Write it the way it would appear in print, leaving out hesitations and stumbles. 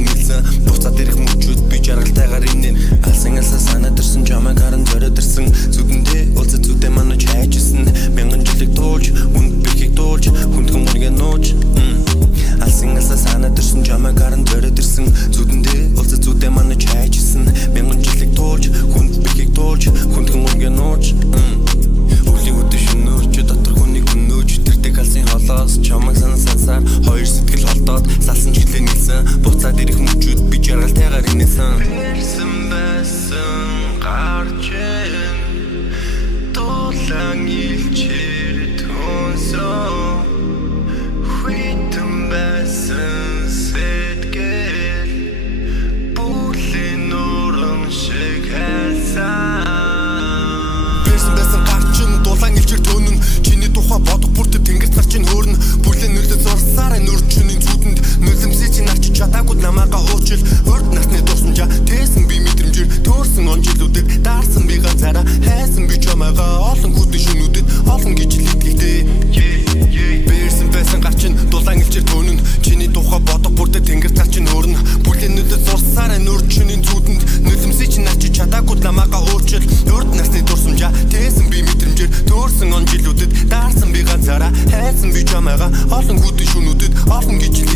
жилээ нийлсэн буцаад ирэх мөчүүд би жаргалтайгаар инээ алсан алсаа санаад ирсэн чамайг харан зориод ирсэн зүдэндээ уулзаж зүдээ манай чайжсэн мянган жилиг дуулж үнд бихийг дуулж хүндхэн мөргөө нууж алсан алсаа санаад ирсэн чамайг харан зориод ирсэн зүдэндээ уулзаж зүдээ манай чайжсэн мянган жилиг дуулж хүнд бихийг дуулж хүндхэн мөргөө нууж Өлийн өдөр шөнөөч дотор хүний гүнөөч тэрдэг алсын холоос чамайг сансаар хоёр сэтгэл холдоод салсан жилээ нийлсэн буцаад ирэх мөчүүд би жаргалтайгаар инээсэн Бэрсэн байсан гарч дулаан илчээр төнсөн хүйтэн байсан сэтгэл бүлийн нуран шиг хайсан Дулаан илчээр төнөн чиний тухай бодох бүртээ тэнгэрт гарчин хөөрнө бүлээн нөлөө зурсаараа нүрчний зүудэнд нулимсээ чи нарч чадаагүй намаага уучил өрд насны дурсамжаа тээсэн би мэдрэмжээр төөрсөн он жилүүдэд даарсан би ганцаараа хайсан би чамайгаа олон хүдэн шөнүүдэд олон гэж илтгэхдээ бэрсэн байсан гарчин дулаан илчээр төнөн чиний тухай бодох бүртээ тэнгэрт гарчин хөөрнө бүлээн нөлөө зурсаараа нүрчний зүудэнд нулимсээ чи нарч чадаагүй намаага уучил өрд насны дурсамжаа тээсэн би мэдрэмжээр төөрсөн он жилүүдэд даарсан би ганцаараа хайсан би чамайгаа олон хүдэн шөнүүдэд олон гэж